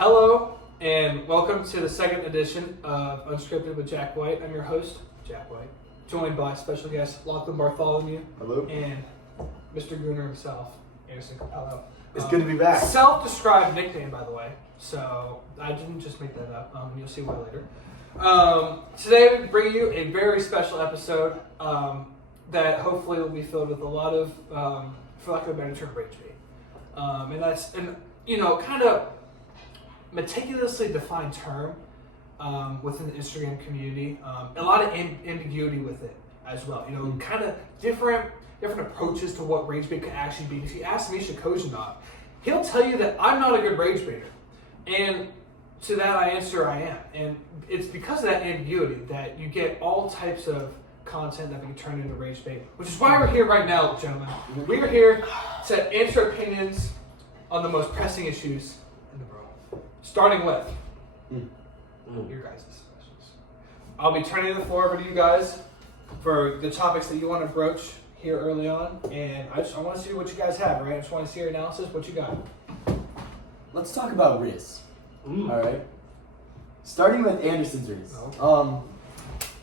Hello, and welcome to the second edition of Unscripted with Jack White. I'm your host, Jack White, joined by special guest Lachlan Bartholomew. Hello. And Mr. Gooner himself, Anderson Capello. It's good to be back. Self-described nickname, by the way, so I didn't just make that up. You'll see why later. Today we bring you a very special episode that hopefully will be filled with a lot of, for lack of a better term, rage bait. And that's, kind of meticulously defined term within the Instagram community. A lot of ambiguity with it as well. Kind of different approaches to what rage bait could actually be. If you ask Misha Kojanov, he'll tell you that I'm not a good rage baiter. And to that I answer I am. And it's because of that ambiguity that you get all types of content that can turn into rage bait, which is why we're here right now, gentlemen. We are here to answer opinions on the most pressing issues in the world. Starting with your guys' questions. I'll be turning the floor over to you guys for the topics that you want to broach here early on, and I want to see what you guys have, right? I just want to see your analysis. What you got? Let's talk about Riz. All right. Starting with Anderson's Riz. Okay.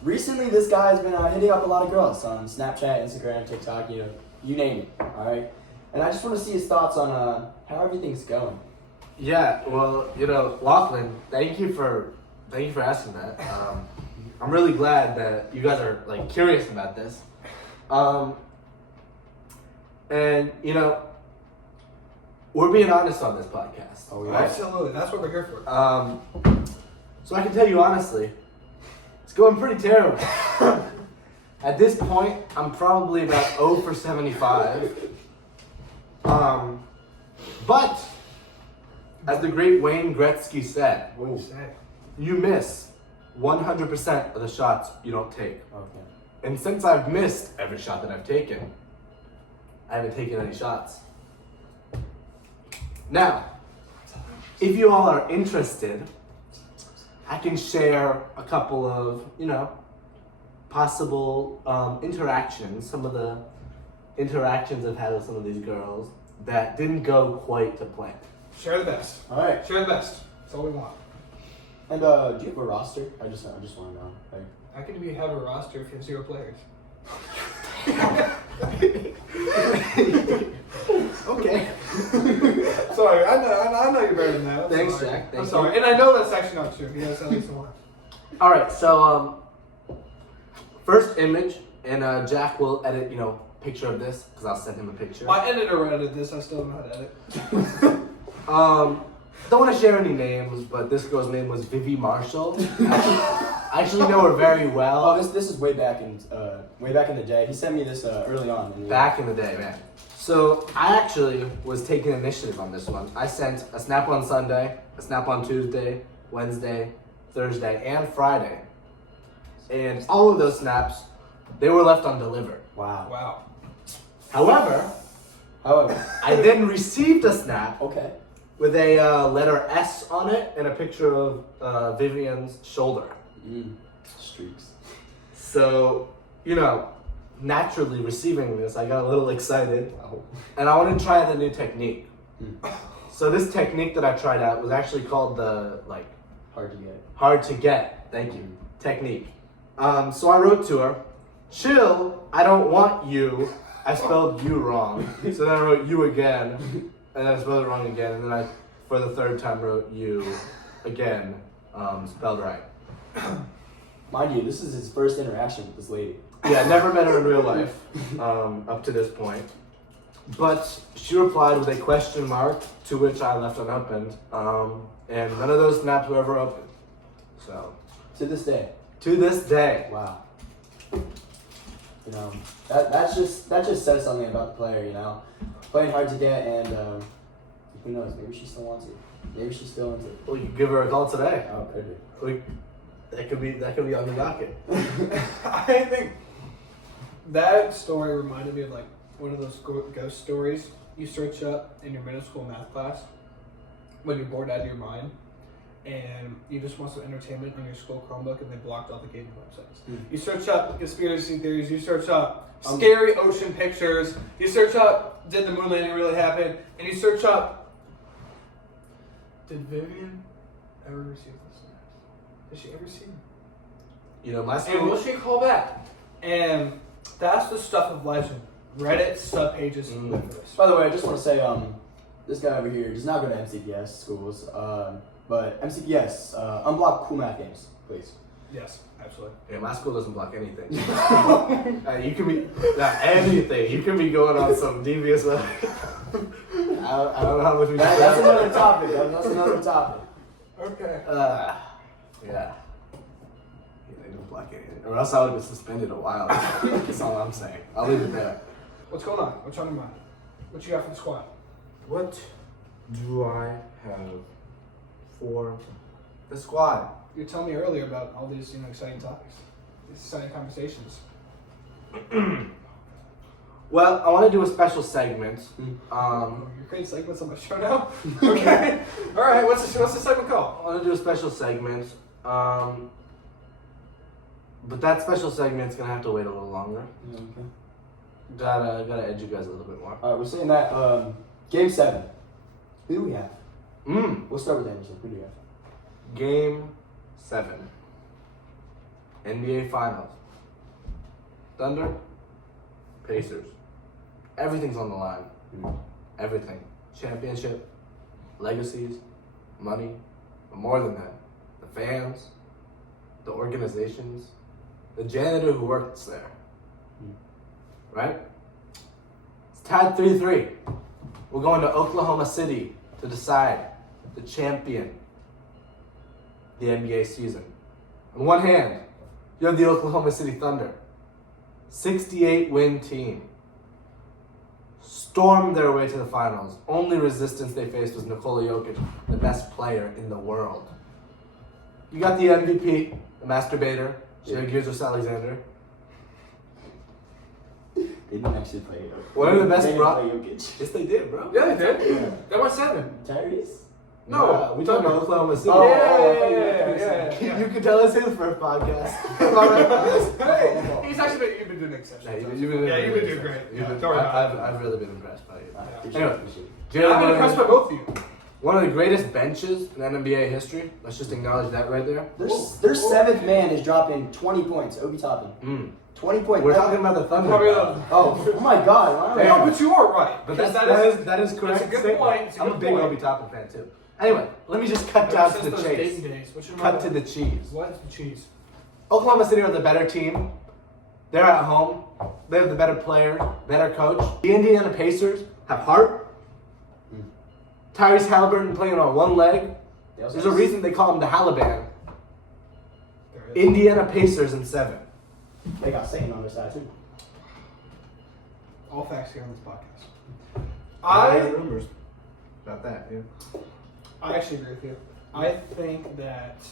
Recently, this guy's been hitting up a lot of girls on Snapchat, Instagram, TikTok, you name it. All right. And I just want to see his thoughts on how everything's going. Yeah, well, Lachlan, thank you for asking that. I'm really glad that you guys are curious about this. And we're being honest on this podcast. Oh, Right? Absolutely, that's what we're here for. So I can tell you honestly, it's going pretty terrible. At this point, I'm probably about 0 for 75. But as the great Wayne Gretzky said, you miss 100% of the shots you don't take. Okay. And since I've missed every shot that I've taken, I haven't taken any shots. Now, if you all are interested, I can share a couple of, possible interactions, some of the interactions I've had with some of these girls that didn't go quite to plan. Share the best. All right. Share the best. That's all we want. And do you have a roster? I just want to know. How can you have a roster if you have 0 players? Okay. Sorry, I know you're better than that. I'm Thanks, sorry. Jack. I'm Thank sorry, you. and I know that's actually not true. He has at least one. All right. So first image, and Jack will edit, picture of this because I'll send him a picture. My editor will edit this. I still don't know how to edit. Don't want to share any names, but this girl's name was Vivi Marshall. I actually know her very well. Oh, this is way back in the day. He sent me this early on. Back in the day, man. So I actually was taking initiative on this one. I sent a snap on Sunday, a snap on Tuesday, Wednesday, Thursday, and Friday. And all of those snaps, they were left undelivered. Wow. However, I then received a snap Okay. with a letter S on it and a picture of Vivian's shoulder. Streaks. So, naturally receiving this, I got a little excited. Oh. And I wanted to try the new technique. So this technique that I tried out was actually called the, hard to get, thank you, technique. So I wrote to her, chill, I don't want you. I spelled you wrong. So then I wrote you again, and then I spelled it wrong again. And then I, for the third time, wrote you again, spelled right. Mind you, this is his first interaction with this lady. Yeah, I never met her in real life up to this point. But she replied with a question mark, to which I left unopened. And none of those snaps were ever opened. So, To this day. to this day. Wow. That just says something about the player, Playing hard to get, and who knows, maybe she still wants it. Maybe she's still into it. Well, you can give her a call today. Oh, could That could be on the docket. I think that story reminded me of one of those ghost stories you search up in your middle school math class when you're bored out of your mind and you just want some entertainment on your school Chromebook and they blocked all the gaming websites. You search up conspiracy theories, you search up scary ocean pictures, you search up did the moon landing really happen, and you search up Did Vivian ever receive the snaps? Did she ever see them? You know, my And school. will she call back? And that's the stuff of legend. Reddit subpages live for this. By the way, I just want to say, this guy over here does not go to MCPS schools, but MCPS, unblock cool math games, please. Yes, absolutely. Yeah, my school doesn't block anything. You can be anything. You can be going on some devious. I don't know how much we. That's another topic. That's another topic. Okay. Yeah. They don't block anything, or else I would have been suspended a while. That's all I'm saying. I'll leave it there. What's going on? What's on your mind? What you got for the squad? What do I have for the squad? You were telling me earlier about all these, exciting topics, these exciting conversations. Well, I want to do a special segment. You're creating segments on my show now? Okay. All right. What's the segment called? I want to do a special segment. But that special segment's gonna have to wait a little longer. Yeah, okay. Gotta edge you guys a little bit more. All right, we're saying that Game 7. Who do we have? We'll start with Anderson. Who do you have? Game 7. NBA Finals. Thunder. Pacers. Everything's on the line. Everything. Championship. Legacies. Money. But more than that, the fans. The organizations. The janitor who works there. Right? It's tied 3-3. We're going to Oklahoma City to decide the champion of the NBA season. On one hand, you have the Oklahoma City Thunder. 68-win team. Stormed their way to the finals. Only resistance they faced was Nikola Jokic, the best player in the world. You got the MVP, the masturbator, Shea Gilgeous-Alexander. They didn't actually play it. One of the best They didn't play Jokic. Yes, they did, bro. Yeah, they did. Yeah. That went 7. Tyrese? No, we talking about Oklahoma City. Oh, yeah. You could tell us his first podcast. Am I right? Hey, he's actually you've been doing exceptions. Yeah, You've been doing great. Don't worry about it. I've really been impressed by you. Appreciate Anyway, it, appreciate it. I've been impressed by both of you. One of the greatest benches in NBA history. Let's just acknowledge that right there. Their seventh man is dropping 20 points. Obi Toppin. 20 points. We're talking about the Thunder. Oh my God! No, but you are right. But Because that is correct. That's a good statement. point. It's a I'm a good big point. Obi Toppin fan too. Anyway, let me just cut Ever down since to the those chase. dating days, what's your Cut to motto? the cheese. What's the cheese? Oklahoma City are the better team. They're at home. They have the better player, better coach. The Indiana Pacers have heart. Tyrese Halliburton playing on one leg. There's a reason they call him the Halliban. Indiana Pacers in 7. They got Satan on their side too. All facts here on this podcast. I heard rumors about that. Yeah. I actually agree with you. I think that,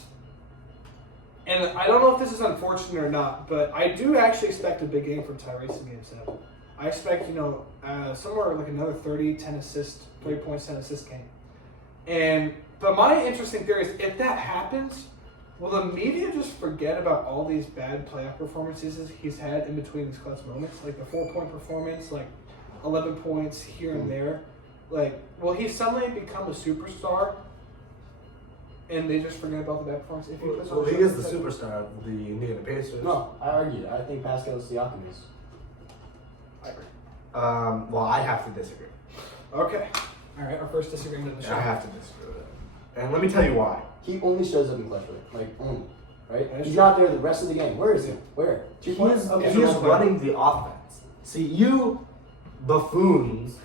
and I don't know if this is unfortunate or not, but I do actually expect a big game from Tyrese in Game 7. I expect, somewhere like another 30 points, 10 assist game. But my interesting theory is if that happens, will the media just forget about all these bad playoff performances he's had in between these clutch moments? Like the 4-point performance, like 11 points here and there. Like, will he suddenly become a superstar and they just forget about the bad performance? If he puts on Well, a he show is the like that? superstar of the Indiana Pacers. No, I argue. I think Pascal Siakam is. I agree. Well, I have to disagree. Okay. All right, our first disagreement of the show. I have to disagree with it. And let me tell you why. He only shows up in clutch play, like only, right? That's He's true. not there the rest of the game. Where is he? Where? 2 points? Okay. He is running the offense. See, you buffoons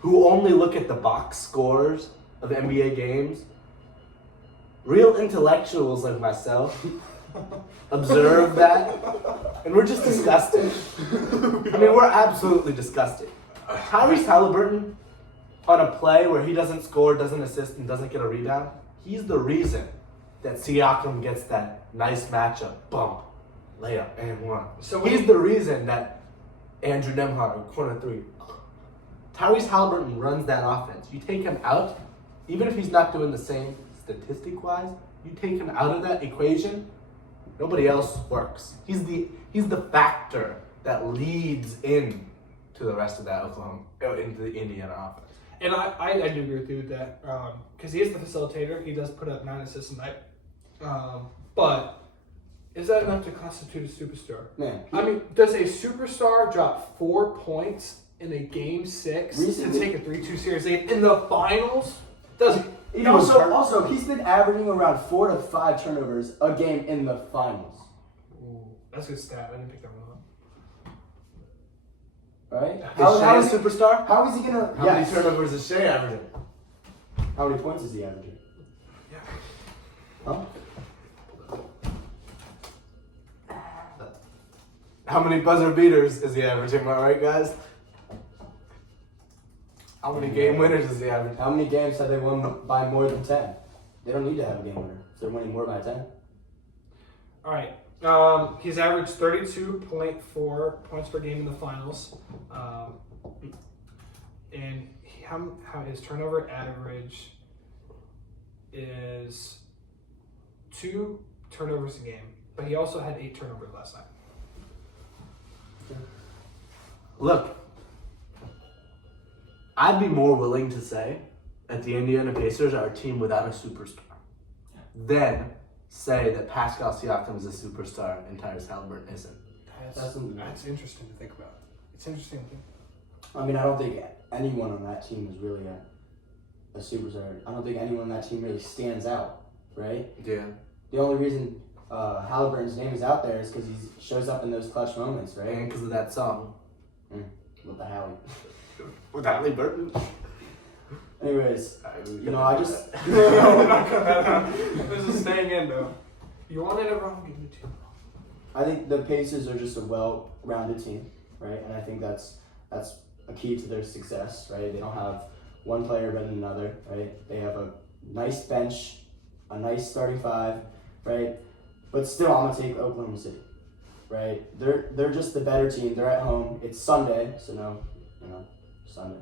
who only look at the box scores of NBA games, real intellectuals like myself observe that, and we're just disgusted. I mean, we're absolutely disgusted. Tyrese Halliburton, on a play where he doesn't score, doesn't assist, and doesn't get a rebound, he's the reason that Siakam gets that nice matchup, bump, layup, and one. So He's the reason that Andrew Nembhard, corner 3. Tyrese Halliburton runs that offense. You take him out, even if he's not doing the same statistic-wise, you take him out of that equation, nobody else works. He's the factor that leads in to the rest of that into the Indiana offense. And I do agree with you with that because he is the facilitator. He does put up 9 assists a night. But is that enough to constitute a superstar? Man, I mean, does a superstar drop 4 points in a game 6 recently, to take a 3-2 series lead in the finals? Does he also he's been averaging around 4 to 5 turnovers a game in the finals. Ooh, that's a good stat. I didn't pick that one up. Right? Is Shea a superstar? How is he gonna? How many turnovers is Shea averaging? How many points is he averaging? Yeah. Huh? How many buzzer beaters is he averaging? Am I right, guys? How many game winners is he averaging? How many games have they won by more than 10? They don't need to have a game winner. If they're winning more by 10. All right. He's averaged 32.4 points per game in the finals. And how his turnover average is 2 turnovers a game. But he also had 8 turnovers last night. Look, I'd be more willing to say that the Indiana Pacers are a team without a superstar than say that Pascal Siakam is a superstar and Tyrese Halliburton isn't. That's interesting to think about. It's interesting to think about. I mean, I don't think anyone on that team is really a superstar. I don't think anyone on that team really stands out, right? Yeah. The only reason Halliburton's name is out there is because he shows up in those clutch moments, right? And because of that song. With the Hallie. With Halliburton. Anyways, I just... This is staying in, though. You wanted it wrong, give it to you. I think the Pacers are just a well-rounded team, right? And I think that's a key to their success, right? They don't have one player better than another, right? They have a nice bench, a nice starting 5, right? But still, I'm gonna take Oklahoma City, right? They're just the better team. They're at home. It's Sunday, so Sunday.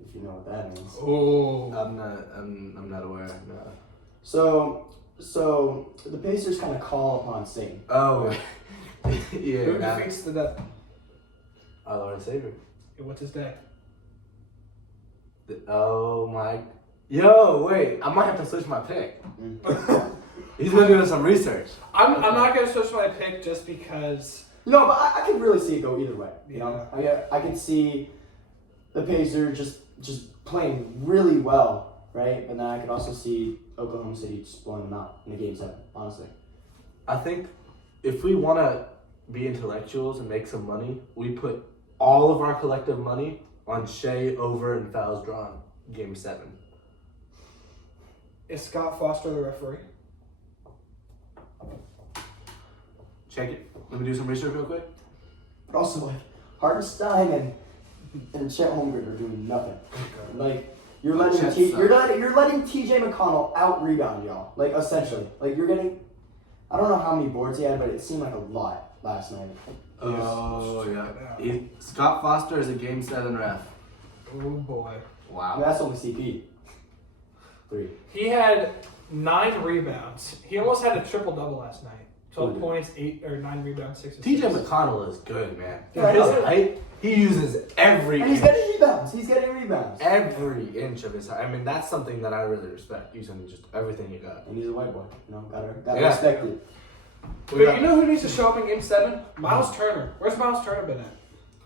If you know what that means. Oh, I'm not aware. No. So the Pacers kind of call upon Satan. Oh, yeah. who defeats the devil? Our Lord and Savior. And what's his day? Oh my. Yo, wait. I might have to switch my pick. He's been doing some research. I'm not gonna switch my pick just because. No, but I can really see it go either way. You Yeah. know, I can see the Pacers just playing really well, right? And then I could also see Oklahoma City just blowing them out in a game 7. Honestly, I think if we want to be intellectuals and make some money, we put all of our collective money on Shea over and fouls drawn game 7. Is Scott Foster the referee? Check it. Let me do some research real quick. but also like Hartenstein and Chet Holmgren are doing nothing. Like you're letting you're letting TJ McConnell out rebound y'all. Like essentially, like you're getting. I don't know how many boards he had, but it seemed like a lot last night. Oh yeah. Scott Foster is a game 7 ref. Oh boy. Wow. That's only CP. 3. He had 9 rebounds. He almost had a triple double last night. 12 points, 9 rebounds, 6 assists. TJ McConnell is good, man. Yeah, His height, he uses every And he's inch. getting rebounds. He's getting rebounds. Every inch of his height. I mean, that's something that I really respect. Using just everything you got. And he's a white boy. You know, gotta Yeah. respect it. Wait, you know who needs to show up in Game 7? Miles Turner. Where's Miles Turner been at?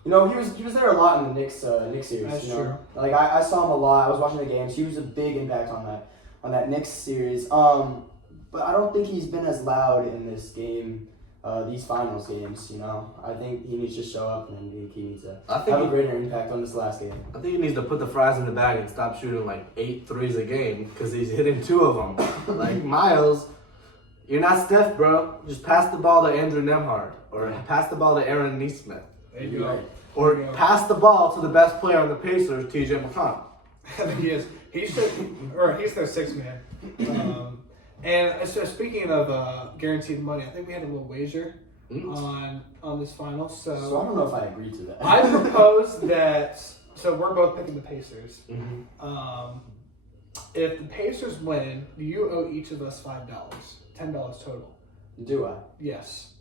You know, he was there a lot in the Knicks series. That's you know? true. Like I saw him a lot. I was watching the games. He was a big impact on that Knicks series. But I don't think he's been as loud in this game, these finals games. You know, I think he needs to show up and he needs to have a greater impact on this last game. I think he needs to put the fries in the bag and stop shooting like 8 threes a game because he's hitting 2 of them. Like Miles, you're not Steph, bro. Just pass the ball to Andrew Nemhard or pass the ball to Aaron Nesmith. There you go. Or pass the ball to the best player on the Pacers, TJ McConnell. He is. He's their 6th man. And so speaking of guaranteed money, I think we had a little wager on this final. So I don't know if I agree to that. I propose that. So we're both picking the Pacers. Mm-hmm. If the Pacers win, you owe each of us $5, $10 total. Do I? Yes.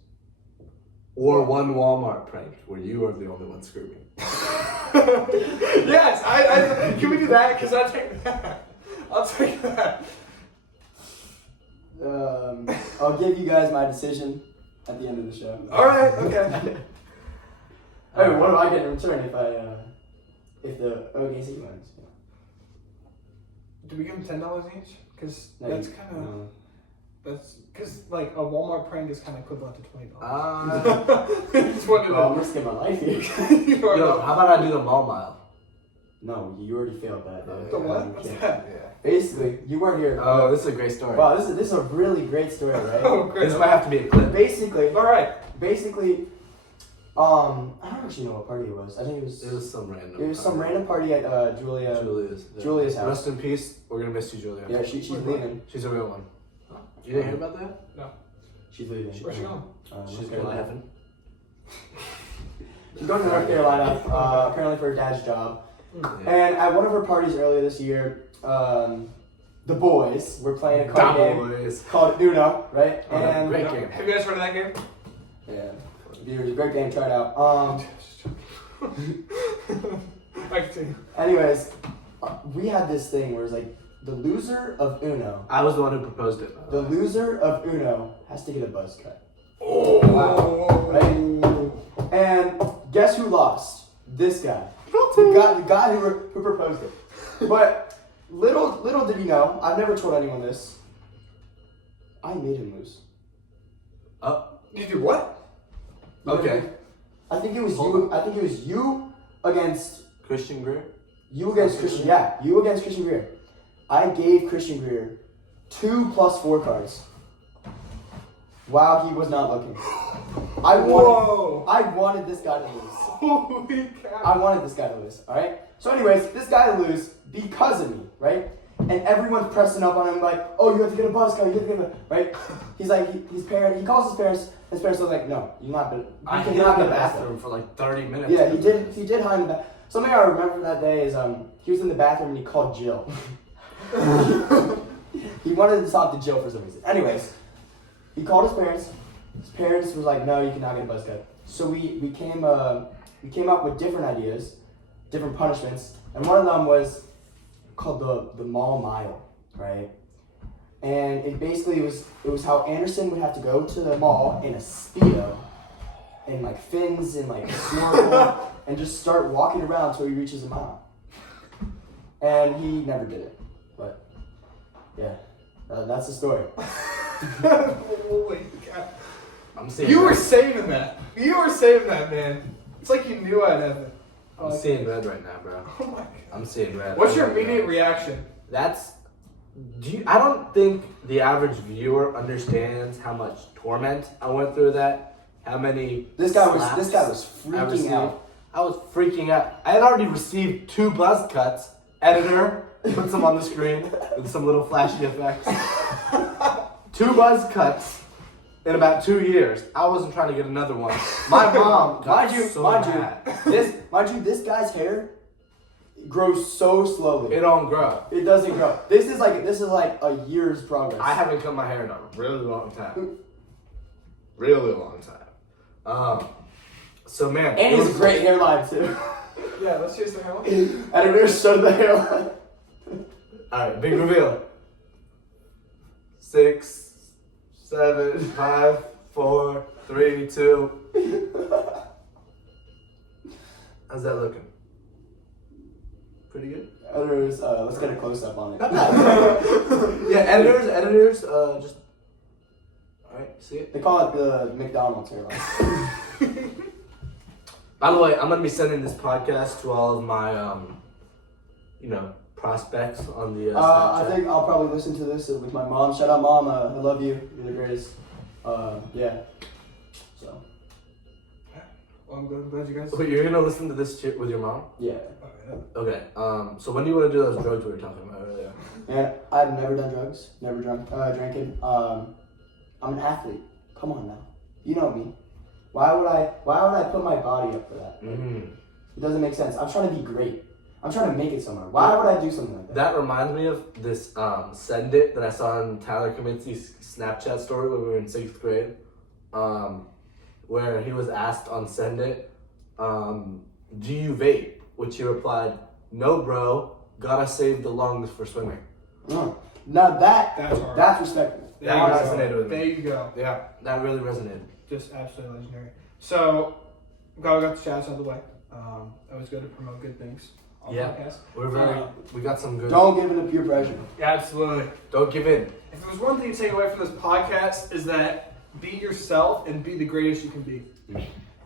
or one Walmart prank where you are the only one screaming? Yes, I can we do that? Because I take that. I'll take that. I'll give you guys my decision at the end of the show. All right. Okay. Hey, what do I get in return if the OKC wins? Do we give them $10 each? Because No, that's kind of no. that's because like a Walmart prank is kind of equivalent to $20. It's one of Well, I'm them. risking my life here. Yo, how about I do the mall mile? No, you already failed that. Dude. The what? You What's can't. that? Yeah. Basically, you weren't here. Oh, this is a great story. Wow, this is a really great story, right? Oh, great. This might have to be a clip. Basically, All right. I don't actually know what party it was. I think it was some random. it was some random party at Julia's house. Rest in peace. We're gonna miss you, Julia. Yeah, she's leaving. She's a real one. You didn't hear about that? She's leaving. Where's she going? She's going to heaven. She's going to North Carolina, apparently for her dad's job. Yeah. And at one of her parties earlier this year, the boys were playing a card game called Uno, right? Oh, And great game. Have you guys heard of that game? yeah, it was a great game. Try it out. I can see. Anyways, we had this thing where it's like the loser of Uno. I was the one who proposed it. The loser of Uno has to get a buzz cut. Oh. Right? And guess who lost? This guy. The guy who proposed it. But little did he know, I've never told anyone this, I made him lose. You do what? Okay. I think it was you. I think it was you against Christian Greer? you against Christian. Yeah, you against Christian Greer. I gave Christian Greer 2 + 4 cards while he was not looking. I wanted this guy to lose. Holy cow. I wanted this guy to lose. All right. So, anyways, this guy to lose because of me, right? And everyone's pressing up on him like, "Oh, you have to get a buzz cut. You have to get a right." He's like, his parent. He calls his parents. His parents are like, "No, you're not. I You hid cannot in get the a buzz cut." bathroom for like 30 minutes. Yeah, he did. He did hide in the bathroom. Something I remember from that day is he was in the bathroom and he called Jill. He wanted to talk to Jill for some reason. Anyways, he called his parents. His parents was like, "No, you cannot get a buzz cut." So we came up with different ideas, different punishments, and one of them was called the mall mile, right? And it basically was how Anderson would have to go to the mall in a Speedo and like fins and like a snorkel and just start walking around until he reaches a mile. And he never did it, but yeah, that's the story. Holy cow. I'm seeing You red. were saving that. You were saving that, man. It's like you knew I'd have it. I'm seeing red right now, bro. Oh my god. I'm seeing red. What's your Oh my immediate God. reaction? I don't think the average viewer understands how much torment I went through that. How many This guy slaps was I freaking received. out. I was freaking out. I had already received 2 buzz cuts. Editor, put some on the screen with some little flashy effects. 2 buzz cuts in about 2 years. I wasn't trying to get another one. My mom got Mind you, this guy's hair grows so slowly. It don't grow. It doesn't grow. This is like a year's progress. I haven't cut my hair in a really long time. Really long time. So man, and he has a great hairline too. Yeah, let's chase the hairline. Editor, show the hairline. Alright, big reveal. 6, 7, 5, 4, 3, 2. How's that looking? Pretty good? Editors, let's get a close up on it. Yeah, editors, just. Alright, see it? They call it the McDonald's hairline. By the way, I'm gonna be sending this podcast to all of my, prospects on the I Snapchat. think I'll probably listen to this with my mom. Shout out, Mom. I love you. You're the greatest. Yeah. So. Well, I'm glad you guys. Wait, you're gonna listen to this shit with your mom? Yeah. Okay. So when do you want to do those drugs we were talking about earlier? And I've never done drugs. Never drinking. I'm an athlete. Come on now. You know me. Why would I put my body up for that? Mm-hmm. It doesn't make sense. I'm trying to be great. I'm trying to make it somewhere. Why would I do something like that? That reminds me of this Send It that I saw on Tyler Kaminsky's Snapchat story when we were in 6th grade. It where he was asked on Send It, do you vape? Which he replied, no, bro, gotta save the lungs for swimming. Now that's hard. respectful. That resonated with me. There you go. Yeah, that really resonated. Just absolutely legendary. So, got the shouts out of the way. Always good to promote good things on podcasts. We got some good. Don't give in to peer pressure. Yeah, absolutely. Don't give in. If there's one thing to take away from this podcast is that be yourself and be the greatest you can be.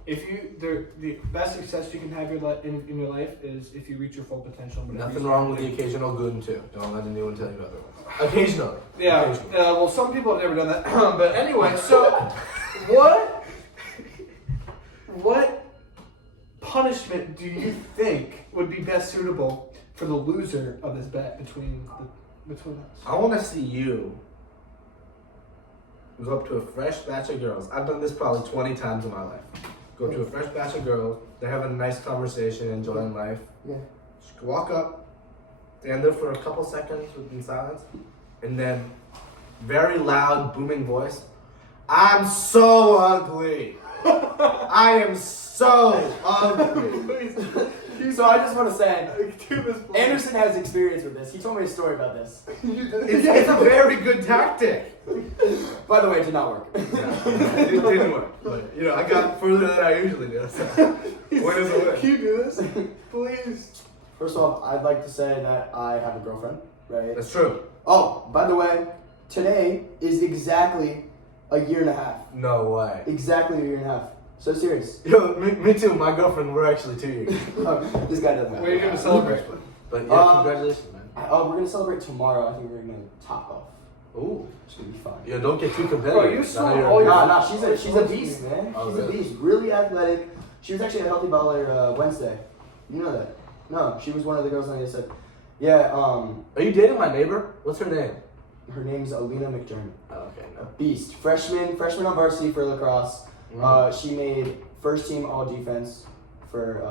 If you, the best success you can have in your life is if you reach your full potential. Nothing wrong with the occasional goon too. Don't let anyone tell you otherwise. Occasionally. Yeah. Occasionally. Well, some people have never done that. But anyway, so what punishment do you think would be best suitable for the loser of this bet between us? I want to see you go up to a fresh batch of girls. I've done this probably 20 times in my life. Go to a fresh batch of girls. They're having a nice conversation, enjoying life. Yeah. Just walk up, stand there for a couple seconds in silence, and then very loud, booming voice. I'm so ugly. I am so ugly. So I just want to say, Anderson has experience with this. He told me a story about this. It's a very good tactic. By the way, it did not work. Yeah, it didn't work. But, I got further than I usually do. So. Win is a win. Can you do this? Please. First off, I'd like to say that I have a girlfriend, right? That's true. Oh, by the way, today is exactly a year and a half. No way. Exactly a year and a half. So serious. Yo, me too. My girlfriend, we're actually 2 years. This guy doesn't have. What are you going to celebrate? But yeah, congratulations, man. We're going to celebrate tomorrow. I think we're going to top off. Ooh. It's going to be fun. Yeah, don't get too competitive. Bro, you saw all your... Nah, she's a beast, man. Oh, She's really? a beast. Really athletic. She was actually a healthy baller Wednesday. You know that? No, she was one of the girls on the other side. Yeah, Are you dating my neighbor? What's her name? her name's Alina McDermott. Oh, okay, A no. beast. Freshman on varsity for lacrosse. She made first team all defense for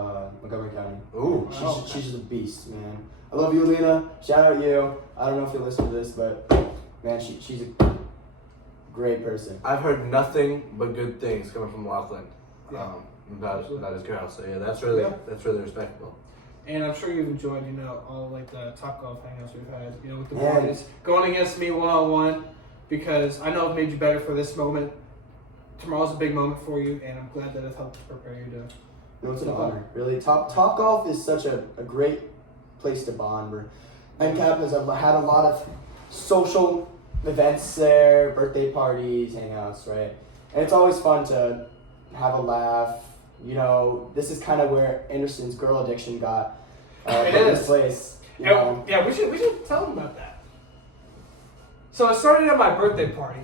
Montgomery County. Ooh. She's just a beast, man. I love you, Alina. Shout out you. I don't know if you'll listen to this, but man, she's a great person. I've heard nothing but good things coming from Lachlan Yeah. about his girl. So yeah, that's really respectable. And I'm sure you've enjoyed, all like the Top Golf hangouts we've had, with the Yeah. boys going against me one-on-one, because I know I've made you better for this moment. Tomorrow's a big moment for you, and I'm glad that it's helped prepare you to. It's an honor, really. Top Golf is such a great place to bond. Where NCAP has had a lot of social events there, birthday parties, hangouts, right? And it's always fun to have a laugh. This is kind of where Anderson's girl addiction got It in is. this place. Yeah, we should tell them about that. So it started at my birthday party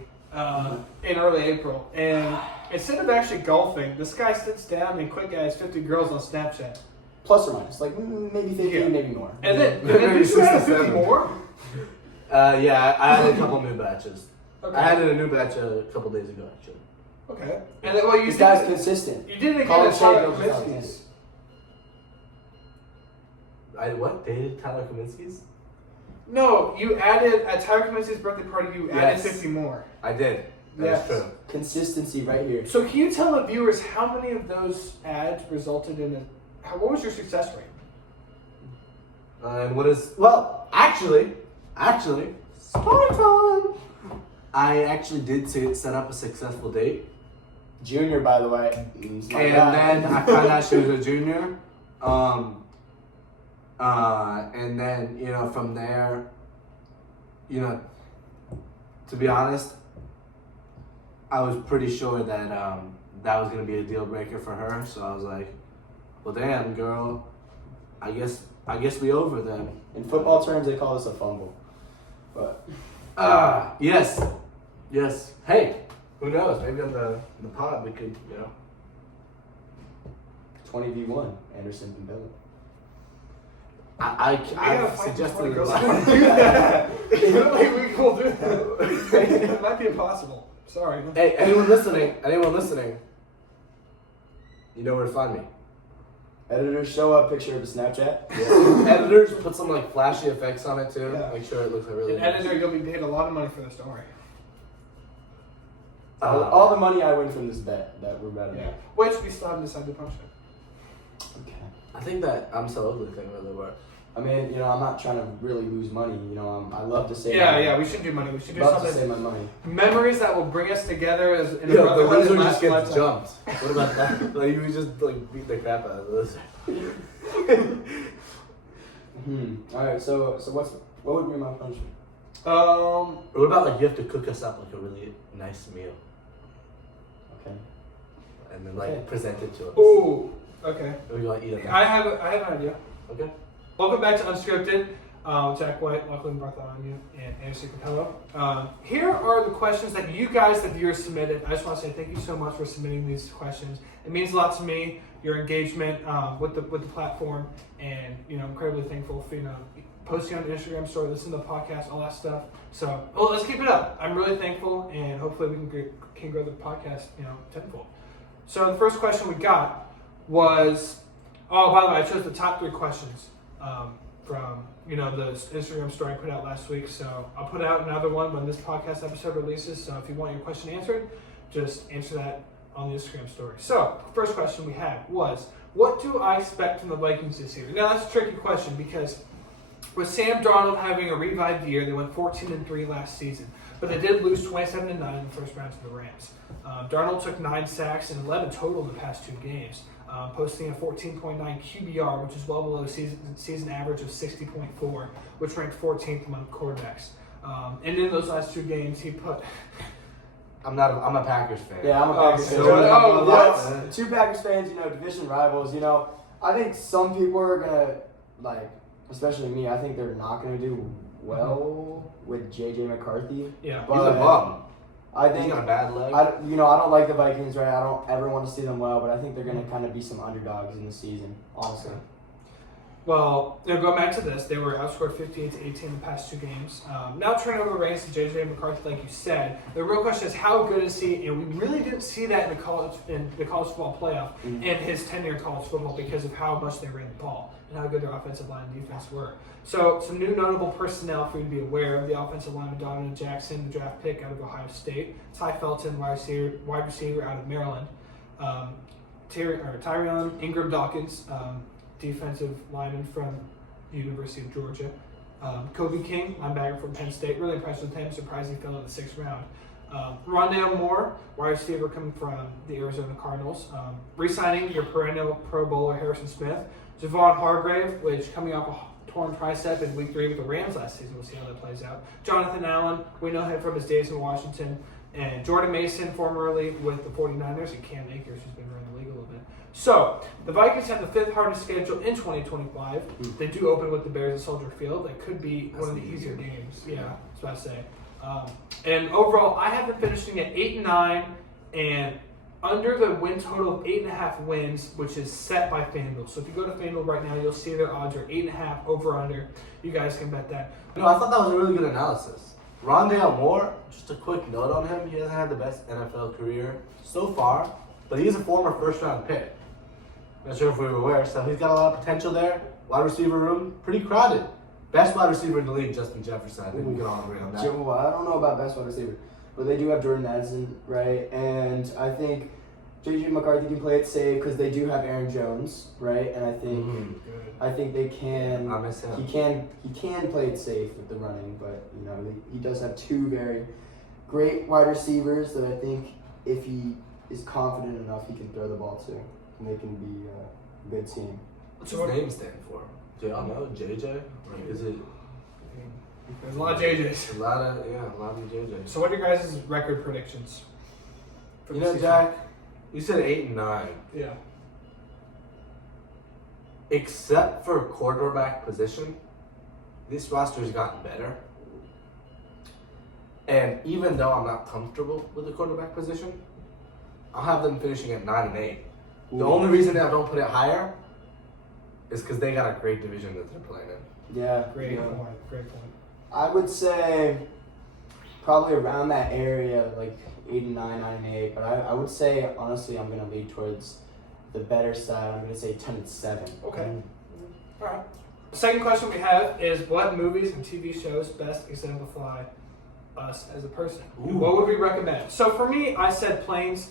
in early April, and instead of actually golfing, this guy sits down and quick adds 50 girls on Snapchat. Plus or minus, like maybe 50, Yeah. maybe more. And then you added 50 more? Yeah, I added a couple new batches. Okay. I added a new batch a couple days ago, actually. Okay. And then, you This did guy's it- consistent. You did it again College at Tyler State goes without Kaminsky's. I what? Dated Tyler Kaminsky's? No, you added at Tyler Kaminsky's birthday party. You added Yes. 50 more. I did. Yes. That's true. Consistency right here. So can you tell the viewers how many of those ads resulted in what was your success rate? And what is actually, story time. I actually did set up a successful date. Junior, by the way. He's my And guy. then I found out she was a junior. And then, from there, to be honest, I was pretty sure that that was gonna be a deal breaker for her. So I was like, well, damn, girl, I guess we over then. In football terms, they call this a fumble. But Yes. Hey, who knows? Maybe on the pod we could, 20v1, Anderson and Billy. I suggested it. We'll do that. We'll do that. It might be impossible. Sorry. Hey, anyone listening? You know where to find me. Editors show up picture of a Snapchat. Editors put some flashy effects on it too. Yeah. Make sure it looks like really An nice. editor, you'll be paid a lot of money for this. Don't worry. All the money I win from this bet that we're betting. Yeah. Which we still haven't decided to punch it. Okay. I think that I'm so ugly thing really works. I mean, I'm not trying to really lose money. I love to save. Yeah, we should do money. We should do love something. to save my money. Memories that will bring us together as in a The brotherhood loser and just last gets lifetime. jumped. What about that? Like, you just beat the crap out of the loser. All right. So what would be my punishment? Or what about you have to cook us up a really nice meal Okay. and then Okay. present it to us. Ooh. Okay. Or you want to eat it? I have an idea. Okay. Welcome back to Unscripted. Jack White, Lachlan, Bartholomew, and Anderson Capello. Here are the questions that you guys, the viewers, submitted. I just want to say thank you so much for submitting these questions. It means a lot to me, your engagement with the platform, and I'm incredibly thankful for posting on the Instagram story, listening to the podcast, all that stuff. So, let's keep it up. I'm really thankful, and hopefully we can grow the podcast, tenfold. So the first question we got was, by the way, I chose the top 3 questions from the Instagram story I put out last week. So I'll put out another one when this podcast episode releases. So if you want your question answered, just answer that on the Instagram story. So first question we had was, what do I expect from the Vikings this year? Now that's a tricky question because with Sam Darnold having a revived year, they went 14-3 last season, but they did lose 27-9 in the first round to the Rams. Darnold took 9 sacks and 11 total in the past 2 games. Posting a 14.9 QBR, which is well below season average of 60.4, which ranked 14th among quarterbacks. And in those last 2 games, he put. I'm a Packers fan. Yeah, I'm a Packers fan. Oh, what? 2 Packers fans, division rivals. I think some people are gonna especially me. I think they're not gonna do well with JJ McCarthy. Yeah, He's a bum. I think he's got a bad leg. I don't like the Vikings, right? I don't ever want to see them well, but I think they're going to kind of be some underdogs in the season, honestly. Well, going back to this, they were outscored 58-18 in the past 2 games. Now turnover rates to JJ McCarthy, like you said. The real question is how good is he? And we really didn't see that in the college football playoff in his tenure in college football because of how much they ran the ball and how good their offensive line and defense were. So some new notable personnel for you to be aware of: the offensive lineman Donovan Jackson, the draft pick out of Ohio State; Ty Felton, wide receiver out of Maryland; Tyrion Ingram Dawkins, defensive lineman from the University of Georgia; Kobe King, linebacker from Penn State. Really impressed with him. Surprised he fell in the 6th round. Rondale Moore, wide receiver coming from the Arizona Cardinals. Re-signing your perennial Pro Bowler Harrison Smith. Javon Hargrave, which coming off a torn tricep in Week 3 with the Rams last season. We'll see how that plays out. Jonathan Allen, we know him from his days in Washington. And Jordan Mason, formerly with the 49ers, and Cam Akers, who's been around the league a little bit. So, the Vikings have the 5th hardest schedule in 2025. They do open with the Bears at Soldier Field. That could be one of the easier games. Yeah, that's what I say. And overall, I have them finishing at 8-9 and under the win total of 8.5 wins, which is set by FanDuel. So if you go to FanDuel right now, you'll see their odds are 8.5 over under. You guys can bet that. I thought that was a really good analysis. Rondale Moore, just a quick note on him. He hasn't had the best NFL career so far, but he's a former 1st-round pick. Not sure if we were aware, so he's got a lot of potential there. Wide receiver room, pretty crowded. Best wide receiver in the league, Justin Jefferson. I think we can all agree on that. Well, I don't know about best wide receiver, but they do have Jordan Addison, right? And I think JJ McCarthy can play it safe because they do have Aaron Jones, right? And I think they can. I miss him. He can play it safe with the running, but he does have 2 very great wide receivers that I think if he is confident enough, he can throw the ball to, and they can be a good team. What's his name stand for? Do y'all know? JJ? Is it? There's a lot of JJs. A lot of JJs. So what are your guys' record predictions? For the season? Jack, you said 8-9. Yeah. Except for quarterback position, this roster's gotten better. And even though I'm not comfortable with the quarterback position, I'll have them finishing at 9-8. The only reason I don't put it higher is because they got a great division that they're playing in. Yeah. Great point. I would say probably around that area, like 8-9, 9-8. But I would say, honestly, I'm going to lead towards the better side. I'm going to say 10-7. Okay. All right. The second question we have is, what movies and TV shows best exemplify us as a person. Ooh. What would we recommend? So for me, I said Planes.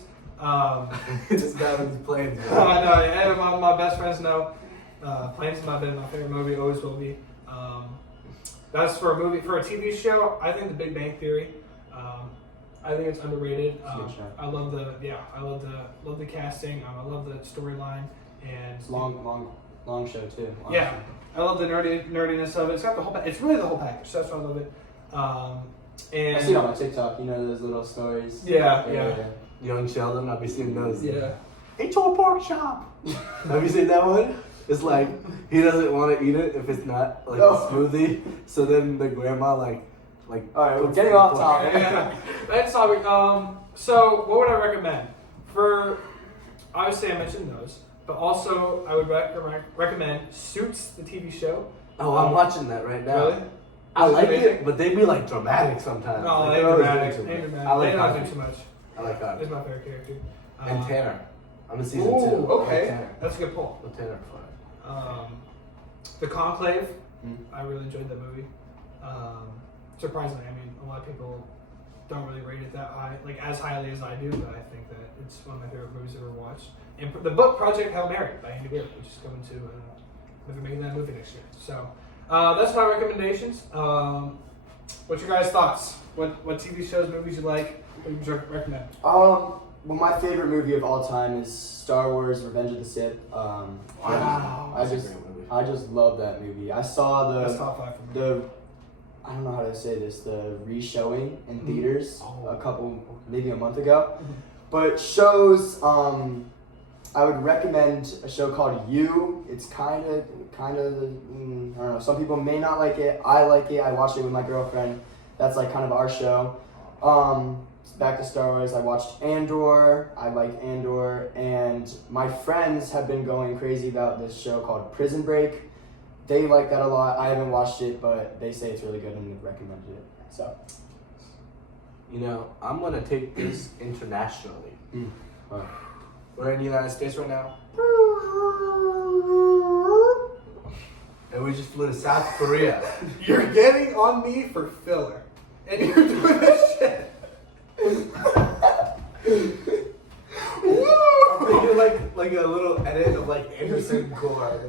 Just got these planes. I know, and my best friends know. Planes has been my favorite movie, always will be. That's for a movie. For a TV show, I think The Big Bang Theory. I think it's underrated. I love the casting. I love the storyline, and It's long show too. Honestly. yeah, I love the nerdiness of it. It's got the whole. It's really the whole package. So that's why I love it. And I see it on my TikTok. You know those little stories. Yeah. Young Sheldon, I'll be seeing those. Yeah. It's your pork chop. Have you seen that one? It's like he doesn't want to eat it if it's not like a smoothie. So then the grandma like. All right, we're getting off topic. Yeah. That's topic. So what would I recommend? For obviously I mentioned those, but also I would recommend Suits, the TV show. Oh, I'm watching that right now. Really? I like amazing? it, but they be like dramatic sometimes. No, Like, they always dramatic. do too They much. dramatic. I like They don't Harvey. do too much. I like Harvey. He's my favorite character. And Tanner. I'm in season 2. Ooh, okay. Tanner. That's a good pull. With Tanner fun. The Conclave. I really enjoyed that movie. Surprisingly, I mean, a lot of people don't really rate it that high, like as highly as I do, but I think that it's one of my favorite movies I've ever watched. And the book Project Hail Mary by Andy Weir, which is coming to, they're making that movie next year. So that's my recommendations. What's your guys' thoughts? What TV shows, movies you like? What would you recommend? Well, my favorite movie of all time is Star Wars: Revenge of the Sith. Wow, I just love that movie. I saw That's top 5 for me. I don't know how to say this, the re-showing in theaters Oh. maybe a month ago. But shows, I would recommend a show called You. It's kind of, I don't know, some people may not like it. I like it. I watched it with my girlfriend. That's like kind of our show. Back to Star Wars, I watched Andor. I like Andor. And my friends have been going crazy about this show called Prison Break. They like that a lot. I haven't watched it, but they say it's really good and they've recommended it. So, You know, I'm gonna take this internationally. Wow. We're in the United States right now. And we just flew to South Korea. You're getting on me for filler, and you're doing this shit. I'm thinking like a little edit of like Anderson Gore.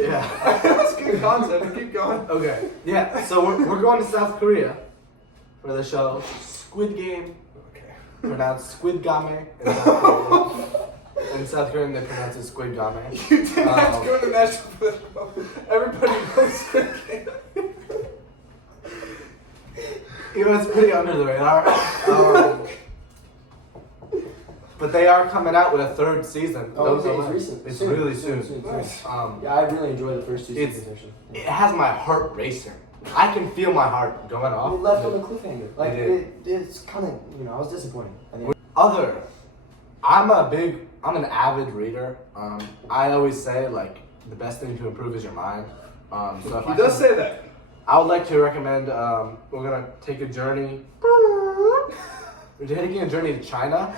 Yeah. That's good concept. Keep going. Okay. Yeah. So we're going to South Korea for the show Squid Game. Okay. Pronounced Squid Game in South Korea. In South Korea, they pronounce it Squid Game. You didn't have to go to national football. Everybody knows Squid Game. You know, it's pretty under the radar. But they are coming out with a 3rd season. Oh, okay, it's recent. It's Soon. really soon. Nice. Yeah, I really enjoyed the first 2 It's- seasons actually. It has my heart racing. I can feel my heart going We off. left on a cliffhanger. Like did. it's kind of, I was disappointed. I think. I'm an avid reader. I always say like the best thing to improve is your mind. So if He does say that. I would like to recommend. We're gonna take a journey. We're taking a journey to China,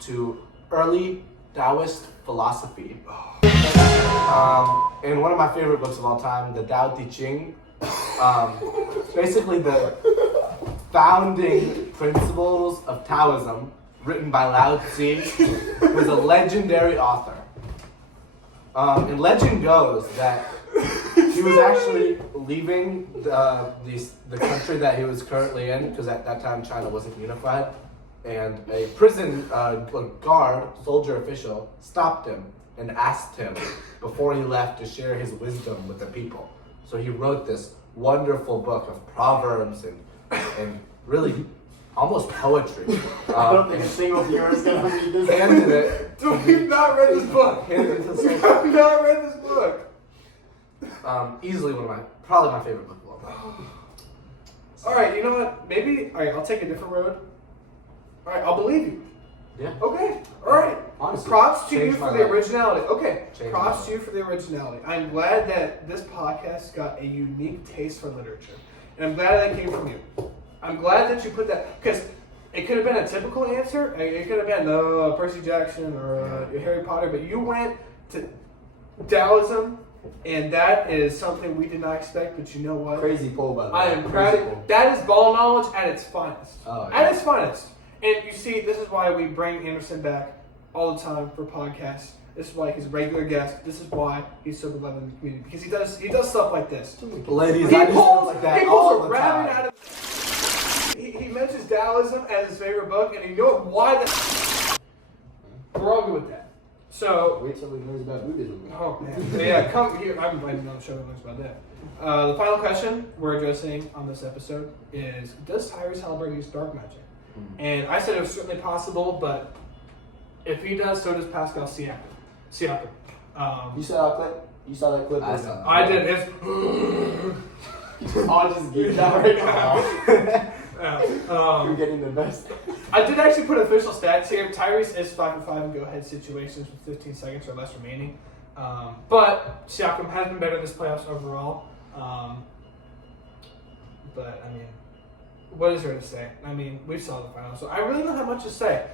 to early Taoist philosophy. In one of my favorite books of all time, the Tao Te Ching. Basically the founding principles of Taoism, written by Lao Tzu, who is a legendary author. And legend goes that he was actually leaving the country that he was currently in, because at that time China wasn't unified, and a prison guard, soldier official, stopped him and asked him before he left to share his wisdom with the people. So he wrote this wonderful book of proverbs and really almost poetry. I don't think a single viewer is gonna read this. Handed it. Dude, we've not read this book. Handed it to We have not read this book. easily probably my favorite book of all time. All right, you know what? Maybe. All right, I'll take a different road. All right, I'll believe you. Yeah. Okay. All right. Honestly, Props to you changed for my the life. originality. Okay. Changed Props my to you for the originality. I'm glad that this podcast got a unique taste for literature, and I'm glad that came from you. I'm glad that you put that, because it could have been a typical answer. It could have been Percy Jackson or Harry Potter, but you went to Taoism And that is something we did not expect, but you know what? Crazy poll, by the way. I am proud of that. Is ball knowledge at its finest. Oh, yeah. At its finest. And you see, this is why we bring Anderson back all the time for podcasts. This is why he's a regular guest. This is why he's so beloved in the community. Because he does stuff like this. Ladies, He I just pulls, like that he all pulls a the rabbit time. out of... He mentions Taoism as his favorite book, and you know why that... We're all good with that. So... Wait till we learn about Buddhism. Oh, man. So, yeah, come here. I'm inviting you on the show that learns about that. The final question we're addressing on this episode is, does Tyrese Halliburton use dark magic? And I said it was certainly possible, but if he does, so does Pascal Siakam. You saw that clip? You saw that clip? I saw that. I did. It's... I'll just give that right now. You're getting the best. I did actually put official stats here. Tyrese is 5 for 5 in go-ahead situations with 15 seconds or less remaining. But Siakam has been better in this playoffs overall. But, I mean, what is there to say? I mean, we saw the finals, so I really don't have much to say.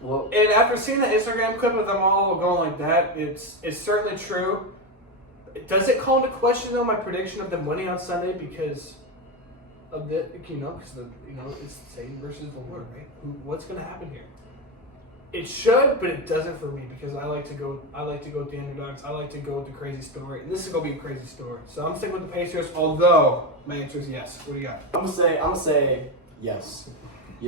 Well, And after seeing the Instagram clip of them all going like that, it's certainly true. Does it call into question, though, my prediction of them winning on Sunday because of the, because it's Satan versus the Lord, right? What's going to happen here? It should, but it doesn't for me because I like to go with the underdogs. I like to go with the crazy story, and this is going to be a crazy story. So I'm sticking with the Pacers, although my answer is yes. What do you got? I'm gonna say yes. I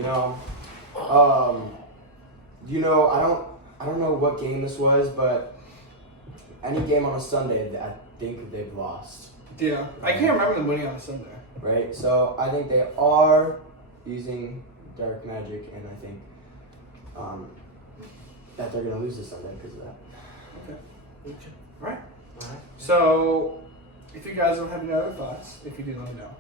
don't know what game this was, but any game on a Sunday, I think they've lost. Yeah, I can't remember them winning on a Sunday. Right? So I think they are using dark magic, and I think that they're gonna lose this Sunday because of that. Okay. Right. So, if you guys don't have any other thoughts, if you do, let me know.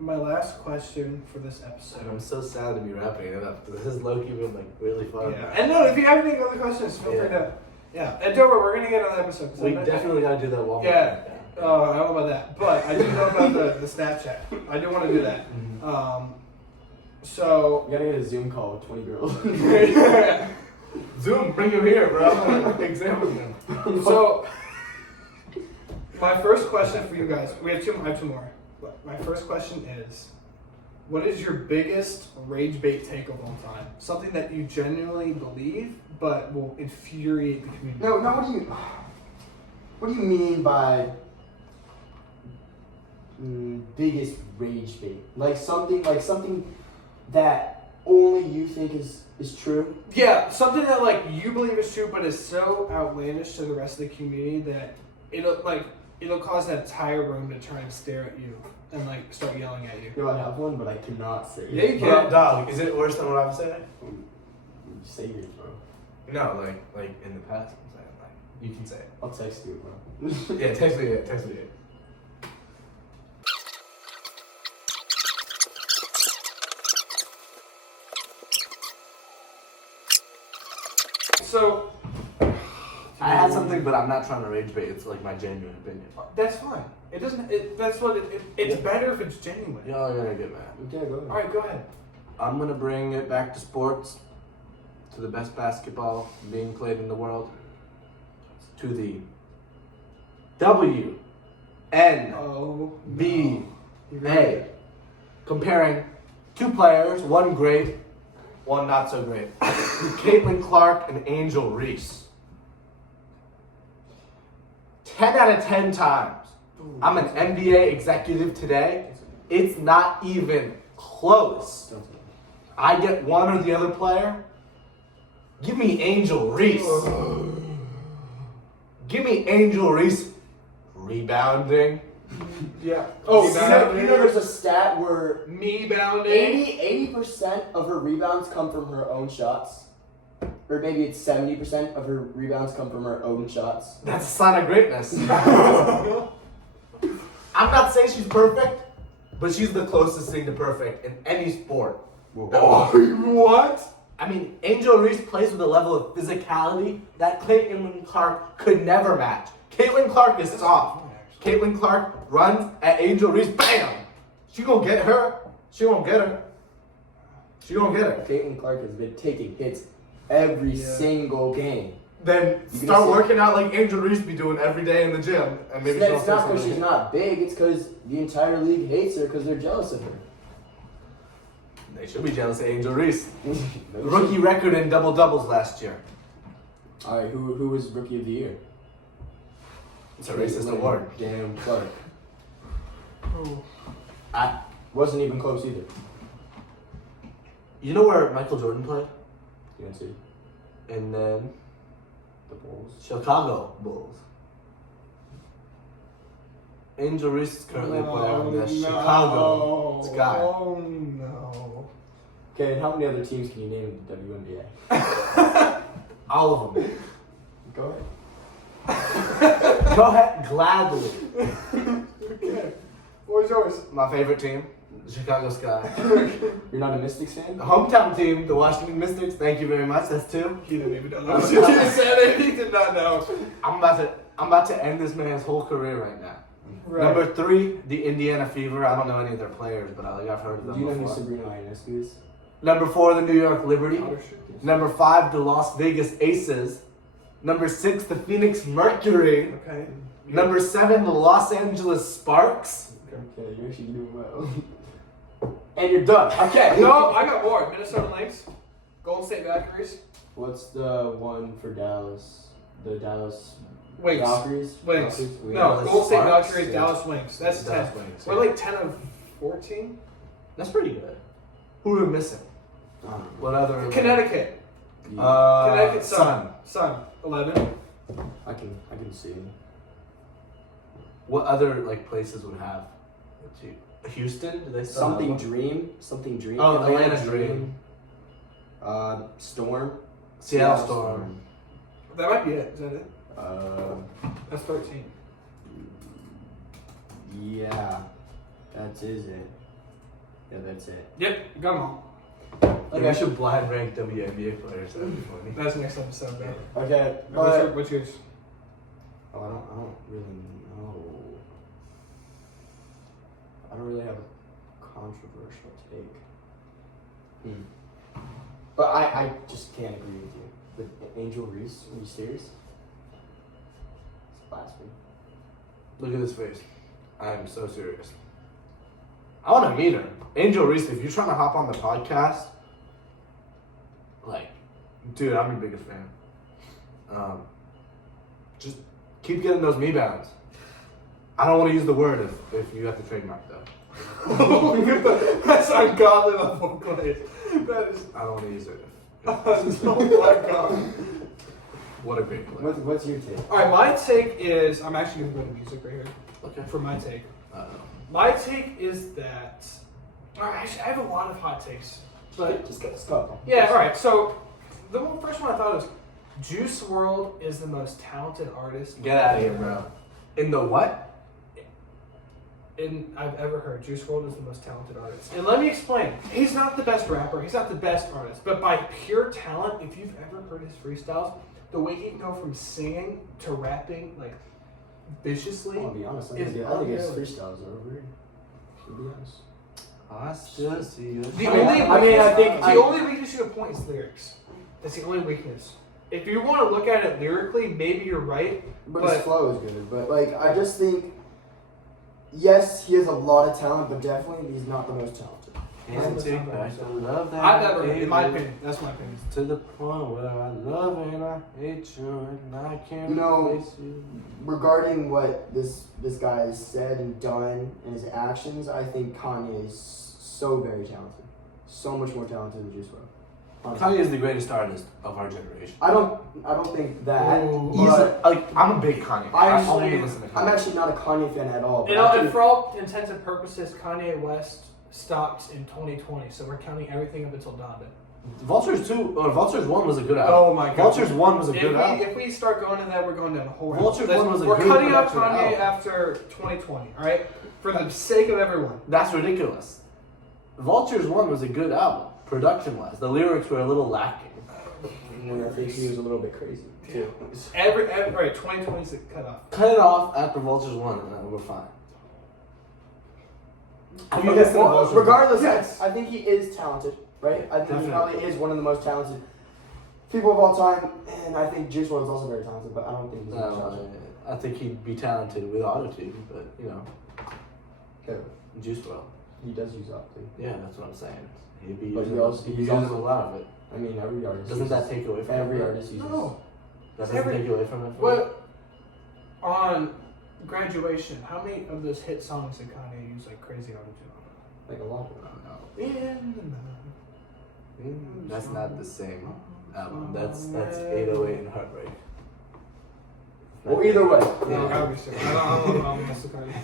My last question for this episode. I'm so sad to be wrapping it up. This is low-key been like really fun. Yeah. And no, if you have any other questions, feel free to. Yeah. And don't worry, we're gonna get another episode. 'Cause We definitely gotta do that one. Yeah. Oh, I don't know about that, but I do know about the Snapchat. I do want to do that. So. We gotta get a Zoom call with 20 girls. Zoom, bring him here, bro. Examine him. So, my first question for you guys, I have two more. But my first question is, what is your biggest rage bait take of all time? Something that you genuinely believe, but will infuriate the community. No, what do you mean by biggest rage bait? Like something that only you think is true? Yeah, something that like you believe is true, but is so outlandish to the rest of the community that it'll cause an entire room to try and stare at you and like start yelling at you. I have one, but I cannot say it. Yeah, you can. Well, dog, is it worse than what I've said? Say yours, bro. No, like in the past, I'm saying, like, you can say it. I'll text you, bro. Yeah, text me it. So, I had something, but I'm not trying to rage bait. It's like my genuine opinion. that's fine. It doesn't. It's better if it's genuine. Y'all are gonna get mad. Okay, go ahead. All right, go ahead. I'm gonna bring it back to sports, to the best basketball being played in the world, to the WNBA, Oh. No. comparing two players, one great, one not so great. Caitlin Clark and Angel Reese. 10 out of 10 times. I'm an NBA executive today. It's not even close. I get one or the other player. Give me Angel Reese. Give me Angel Reese rebounding. Yeah. Oh, Rebounding. you know there's a stat where Me bounding. 80% of her rebounds come from her own shots. Or maybe it's 70% of her rebounds come from her own shots. That's a sign of greatness. I'm not saying she's perfect, but she's the closest thing to perfect in any sport. What? I mean, Angel Reese plays with a level of physicality that Caitlin Clark could never match. Caitlin Clark is soft. Caitlin Clark runs at Angel Reese, bam! She gonna get her. She gonna get her. She gonna get her. Caitlin Clark has been taking hits every single game. then You can start just- working out like Angel Reese be doing every day in the gym, and maybe she'll It's not because say she's something. not big. It's because the entire league hates her because they're jealous of her. They should be jealous of Angel Reese. Maybe Rookie she- record in double doubles last year. All right, who was rookie of the year? It's a racist award. Damn Clark. Oh. I wasn't even close either. You know where Michael Jordan played? UNC. And then The Bulls. Chicago Bulls. Angel Reese is currently playing on the Chicago Sky. Oh no. Okay, and how many other teams can you name in the WNBA? All of them. Go ahead. Go ahead, gladly. Okay. What was yours? My favorite team, the Chicago Sky. You're not a Mystics fan? The hometown team, the Washington Mystics. Thank you very much. That's two. He didn't even know that was you said it. He did not know. I'm about to end this man's whole career right now. Right. Number 3, the Indiana Fever. I don't know any of their players, but I've heard of them Do you know who before. Sabrina Ionescu is? Number 4, the New York Liberty. Oh, shit. Number 5, the Las Vegas Aces. Number 6, the Phoenix Mercury. Okay. Number 7, the Los Angeles Sparks. Okay, you're actually doing well. And you're done. Okay. No, I got more. Minnesota Lynx, Golden State Valkyries. What's the one for Dallas? The Dallas Wait. Valkyries? Wings. Valkyries? No, Dallas Golden State Sparks? Valkyries, Yeah. Dallas Wings. That's Dallas 10. Wings, We're yeah. like 10 of 14. That's pretty good. Who are we missing? What other? Connecticut. Connecticut Sun. Sun. 11. I can see. What other like places would have? Houston? Do they still have Something one? Dream. Something Dream. Oh, Atlanta Dream. Storm. Seattle Storm. That might be it. Is that it? Uh, That's 13. yeah. That is it. Yeah, that's it. Yep, you got them all. Like I should blind rank WNBA players. That'd be funny. That's the next episode, man. Okay, What's yours? Oh, I don't really know. I don't really have a controversial take. But I just can't agree with you. With Angel Reese, are you serious? It's blasphemy. Look at his face. I am so serious. I want to meet her. Angel Reese, if you're trying to hop on the podcast, like, dude, I'm your biggest fan. Just keep getting those me bounds. I don't want to use the word if you have to trademark though. That's ungodly level glaze. That is. I don't want to use it. Oh my god. What a great player. What's your take? Alright, my take is. I'm actually going to go to music right here. Okay. For my take. Uh-oh. My take is that. Alright, actually, I have a lot of hot takes. But. Just go. Yeah, alright, so. The first one I thought was. Juice WRLD is the most talented artist. Get out of here, bro. In the what? I've ever heard. Juice WRLD is the most talented artist. And let me explain. He's not the best rapper. He's not the best artist. But by pure talent, if you've ever heard his freestyles, the way he can go from singing to rapping, like, viciously. I'll be honest. I Is think his unreal. freestyles are overrated. To be honest. I still see you. The I only mean, I think- the only weakness you can point is lyrics. That's the only weakness. If you want to look at it lyrically, maybe you're right. But his flow is good. But like, I just think, yes, he has a lot of talent, but definitely he's not the most talented. Can't take back the love that I've never, I gave in my you. opinion, that's my opinion. To the point where I love and I hate you and I can't You know, replace you. Regarding what this guy has said and done and his actions, I think Kanye is so very talented, so much more talented than Juice WRLD. Kanye is the greatest artist of our generation. I don't think that. Ooh. He's but I'm a big Kanye. I I actually- only listen to Kanye. I'm actually not a Kanye fan at all. But You know, I and think- for all intents and purposes, Kanye West stopped in 2020, so we're counting everything up until Donda. Vultures 2 or Vultures 1 was a good album. Oh my god. Vultures 1 was a good album. If we start going to that, we're going down a whole Vultures route. 1 was a We're good cutting out production Kanye album. after 2020, alright? For the sake of everyone. That's ridiculous. Vultures 1 was a good album, production wise. The lyrics were a little lacking. And I think he was a little bit crazy too. Right, 2020 is the cutoff. Cut it off after Vultures 1 and we're fine. Have you Okay, listened to well, Vultures? regardless, Yes. I think he is talented, right? I think Definitely. he probably is one of the most talented. people of all time, and I think Juice WRLD is also very talented, but I don't think he's a No, I think he'd be talented with auto-tune, but, you know. Okay. Juice WRLD. He does use auto-tune. Yeah, that's what I'm saying. He'd be But using, he he's also- using a lot of it. I mean, every artist Doesn't that take away from every it? artist uses. No. That doesn't take away from it? What on Graduation? How many of those hit songs did Kanye use like crazy autotune on? Like a lot of them. That's not the same album. That's 808 and Heartbreak. Well, either way. No, obviously. I don't mess with Kanye.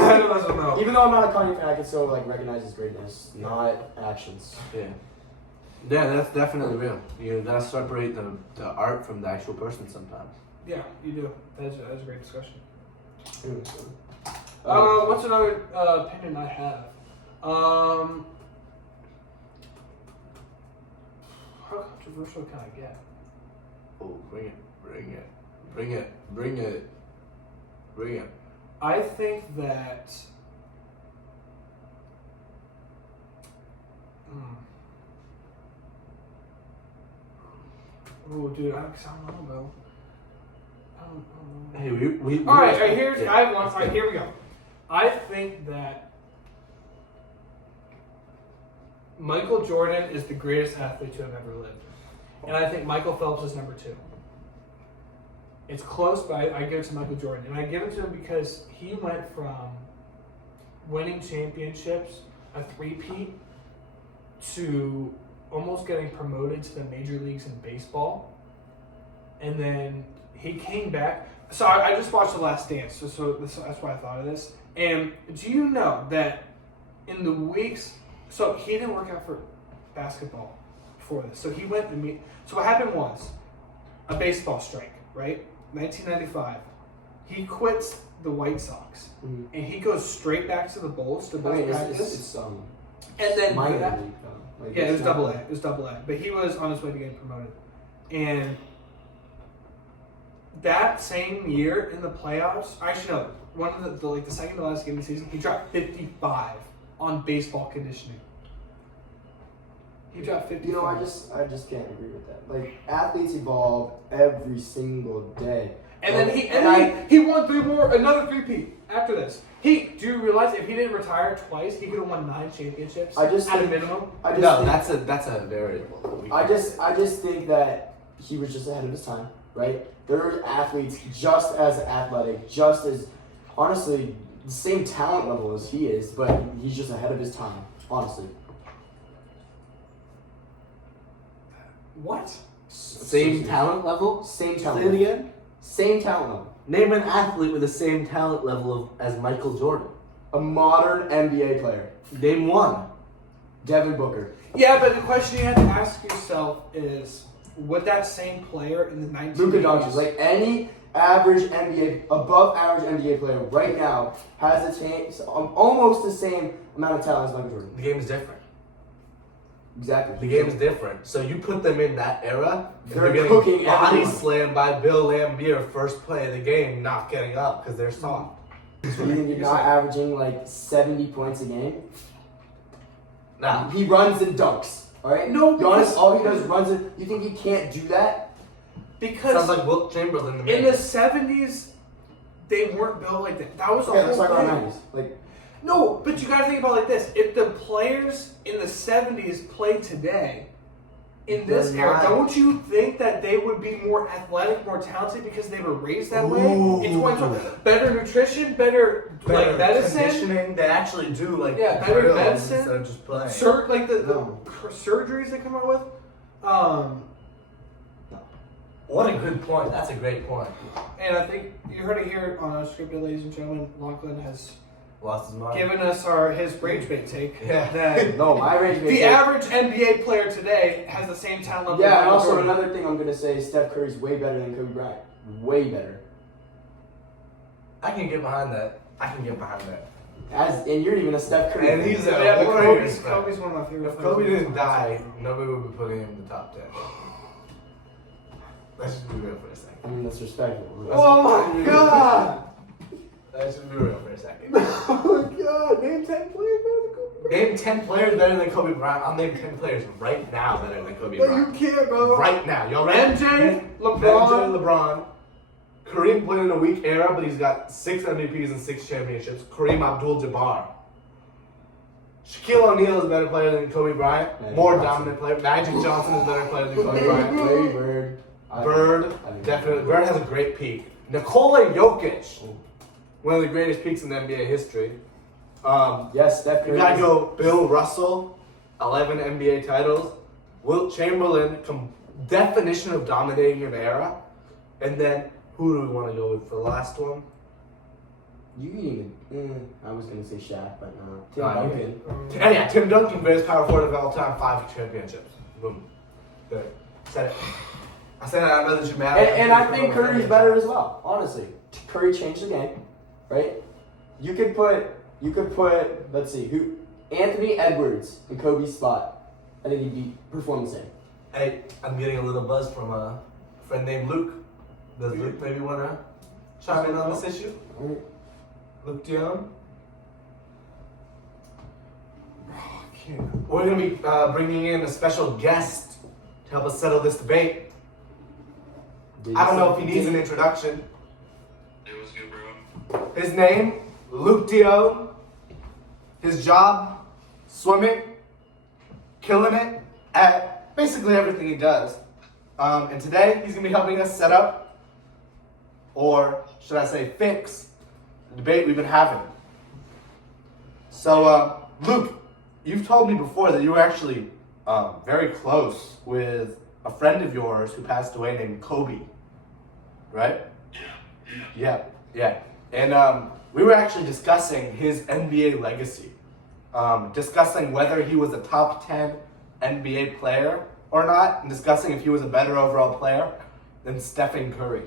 I don't know. Even though I'm not a Kanye fan, I can still like recognize his greatness, not actions. Yeah. Yeah, that's definitely real. You gotta separate the art from the actual person sometimes. Yeah, you do. That's a great discussion. Oh. What's another opinion I have? How controversial can I get? Oh, bring it, bring it, bring it, bring it, bring it. I think that. Oh, dude, I don't know, bro. I don't know. Hey, we All right, here's I have one. All right, here we go. I think that Michael Jordan is the greatest athlete to have ever lived, and I think Michael Phelps is number 2. It's close, but I give it to Michael Jordan, and I give it to him because he went from winning championships, a three-peat, to almost getting promoted to the major leagues in baseball, and then he came back. So I just watched The Last Dance, so that's why I thought of this. And do you know that in the weeks, so he didn't work out for basketball before this. So he went to meet. So what happened was a baseball strike, right? 1995. He quits the White Sox, and he goes straight back to the Bulls to practice. And then minor that, league, like, yeah, it was it's not- double A. It was double A. But he was on his way to getting promoted. And that same year in the playoffs, actually no, one of the second to last game of the season, he dropped 55 on baseball conditioning. He dropped 55. You know, I just can't agree with that. Like, athletes evolve every single day. And then he won another three-peat after this. Do you realize if he didn't retire twice, he could have won 9 championships at a minimum? That's a variable. I just think that he was just ahead of his time, right? There are athletes just as athletic, just as, honestly, the same talent level as he is, but he's just ahead of his time, honestly. What? Same talent level? Same Say talent it level. again? Same talent level. Name an athlete with the same talent level as Michael Jordan. A modern NBA player. Name one. Devin Booker. Yeah, but the question you have to ask yourself is, would that same player in the 1980s... Luka Doncic. Like, any average NBA, above average NBA player right now has almost the same amount of talent as Michael Jordan. The game is different. Exactly. The game is different. So you put them in that era, They're getting cooking body everyone. slammed by Bill Laimbeer first play of the game, not getting up because they're soft. You think you're not averaging like 70 points a game? Nah. He runs and dunks. Alright? No, Giannis, all he does is runs and you think he can't do that? Because Sounds like Wilt Chamberlain to me. in the 70s, they weren't built like that. That was the Yeah, whole that's like our thing. 90s. Like, No, but you gotta think about it like this. If the players in the 70s played today, in this They're era, not. don't you think that they would be more athletic, more talented because they were raised that way? Ooh. In 2020, better nutrition, better like medicine, conditioning. They actually do like better drills medicine, instead of just playing. like the No. surgeries they come out with. What a good point. That's a great point. And I think you heard it here on Unscripted, ladies and gentlemen. Lachlan has Lost his mind. given us his rage bait take. Yeah. That no, my range the average NBA player today has the same talent level. Yeah, as and Michael also Jordan. another thing I'm gonna say is Steph Curry's way better than Kobe Bryant. Way better. I can get behind that. And you're even a Steph Curry. And fan. he's a Yeah, but Warriors Kobe's fan. one of my favorite If players. Kobe didn't die, nobody would be putting him in the top 10. Let's just be real for a second. I mean, that's respectable. Oh my god! Let's just be real for a second. Oh my god! Name 10 players better than Kobe Name 10 players better than Kobe Bryant. I'll name 10 players right now better than Kobe No, Bryant. you can't, bro. Right now. Y'all ready? MJ, LeBron. MJ, LeBron. Kareem played in a weak era, but he's got 6 MVPs and 6 championships. Kareem Abdul-Jabbar. Shaquille O'Neal is a better player than Kobe Bryant. Magic More Johnson. dominant player. Magic Johnson is a better player than Kobe Bryant. Larry Bird. Bird, definitely. Bird has a great peak. Nikola Jokic, one of the greatest peaks in NBA history. Yes, Steph Curry. You gotta go Bill Russell, 11 NBA titles. Wilt Chamberlain, definition of dominating an era. And then, who do we want to go with for the last one? You can even. I was gonna say Shaq, but no. Tim Nah, Duncan. Yeah, Tim Duncan, greatest power forward of all time, 5 championships. Boom. There. Said it. I said it, I know that you're mad. And I think Curry's better as well. Honestly, Curry changed the game, right? You could put. Let's see, who? Anthony Edwards in Kobe's spot. I think he'd perform the same. Hey, I'm getting a little buzz from a friend named Luke. Does Luke maybe want to chime in on this issue? Luke Dion? We're going to be bringing in a special guest to help us settle this debate. I don't know if he needs an introduction. It was good, bro. His name, Luke Dion. His job, swimming, killing it at basically everything he does. And today, he's going to be helping us set up, or should I say fix, the debate we've been having. So, Luke, you've told me before that you were actually very close with a friend of yours who passed away named Kobe, right? Yeah. And we were actually discussing his NBA legacy, discussing whether he was a top 10 NBA player or not, and discussing if he was a better overall player than Stephen Curry.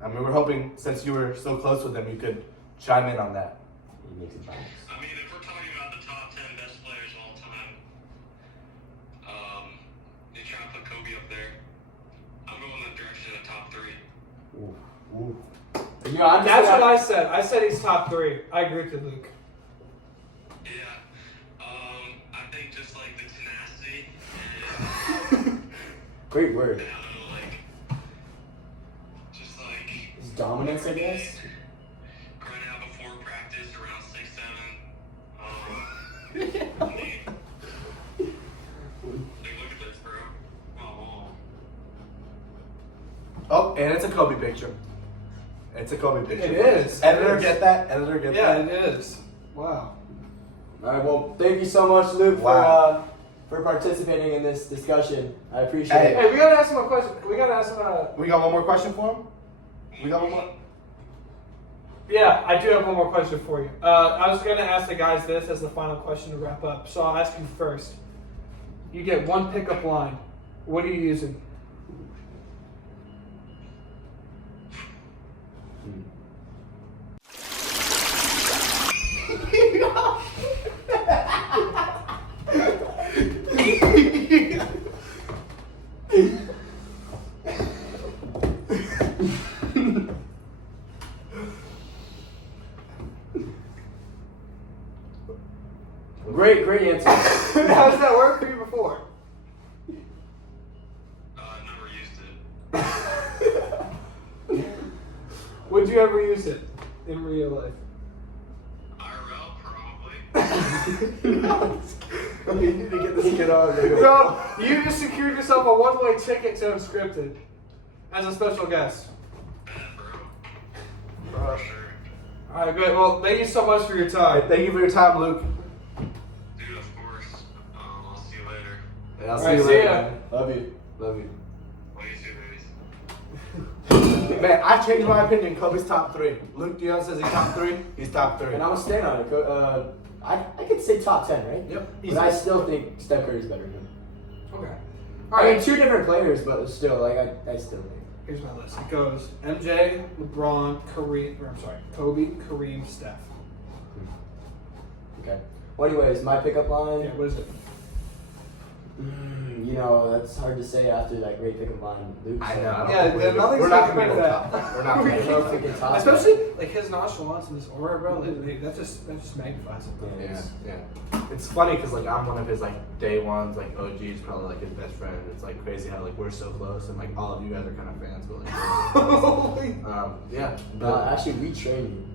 And we were hoping, since you were so close with him, you could chime in on that. He makes it balance. I mean, if we're talking about the top 10 best players of all time, you try to put Kobe up there. I'm going in the direction of top 3. Ooh. You know, That's what I said. I said he's top 3. I agree with Luke. Yeah. I think just like the tenacity Great word. and I don't know, like, just like His dominance, I guess. grinding out before practice around 6-7. I mean, like, look at this, bro. Oh, and it's a Kobe picture. It's a Kobe picture. It is. Editor, It is. get that? Editor, get Yeah, that? it is. Wow. All right. Well, thank you so much, Luke, Wow. for participating in this discussion. I appreciate Hey. it. Hey, we gotta ask him a question. We gotta ask him We got one more question for him? We got one more? Yeah, I do have one more question for you. I was gonna ask the guys this as the final question to wrap up, so I'll ask you first. You get one pickup line. What are you using? Great answer. How does that work for you before? Never used it. Would you ever use it in real life? IRL, probably. Okay, you need to get this kid on. So, you just secured yourself a one-way ticket to Unscripted as a special guest. Bad, bro. For sure. Alright, good. Well, thank you so much for your time. Thank you for your time, Luke. Dude, of course. I'll see you later. And I'll All see right, you see later. ya. man. Love you. Love you. What do you see, babies? Man, I changed my opinion. Kobe's top 3. Luke Dion says he's top 3. He's top 3. And I'm gonna stand on it. I could say top 10, right? Yep. But I still think Steph Curry's better than him. Okay. I mean, 2 different players, but still, like I still think. Here's my list. It goes MJ, LeBron, Kobe, Kareem, Steph. Okay. Well, anyways, my pickup line. Yeah, what is it? you know, that's hard to say after that great pickup line. Luke I said. know. I don't Yeah, think then nothing's we're not gonna gonna be compare able to to top. We're not gonna I be don't know able if we to can top. top Especially like his nonchalance and his aura, bro. That just magnifies it. Yeah, yeah. It's funny because like I'm one of his like day ones, like OG's probably like his best friend. It's like crazy how like we're so close and like all of you guys are kind of fans, but like yeah. But Actually, we train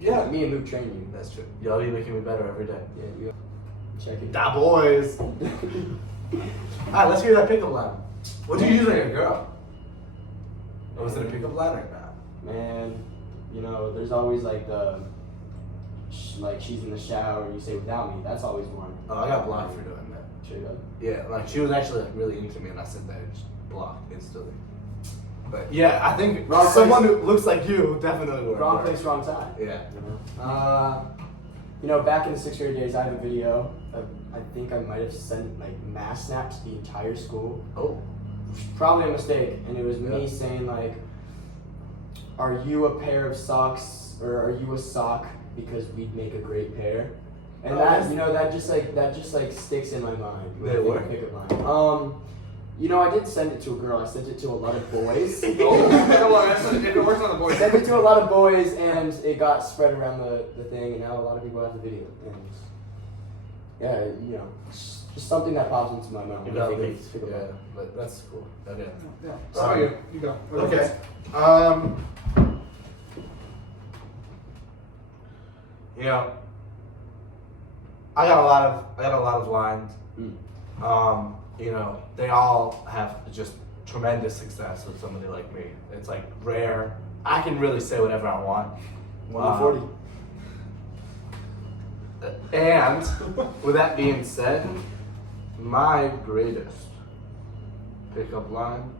you. Yeah. Me and Luke train you. that's true. Y'all be making me better every day. Yeah, you. Check it. Da boys. Alright, let's hear that pickup line. What do you use on your girl? Or was it a pickup line or not? Man, you know, there's always like the, like she's in the shower, you say without me. That's always one. Oh, I got blocked for doing that. Straight up. Yeah, like she was actually like really into me, and I said that and just blocked instantly. But yeah, I think Wrong someone place. who looks like you definitely would. Wrong place, wrong time. Yeah. You know, back in the 6th grade days, I have a video of, I think I might have sent like mass snaps to the entire school. Oh. Probably a mistake, and it was Yeah. me saying like, "Are you a pair of socks, or are you a sock? Because we'd make a great pair." And Oh, that, that's- you know, that just like sticks in my mind. Did it work? Pickup line. You know, I didn't send it to a girl. I sent it to a lot of boys. Oh, come on, if it works on the boys. Sent it to a lot of boys, and it got spread around the thing, and now a lot of people have the video. And yeah, you know, just something that pops into my mind. You when I got think of leaked. pickup Yeah, line. but that's cool. Okay. Yeah. So you go. Okay. You know, I got a lot of lines. You know, they all have just tremendous success with somebody like me. It's like rare. I can really say whatever I want. 140. And with that being said, my greatest pickup line.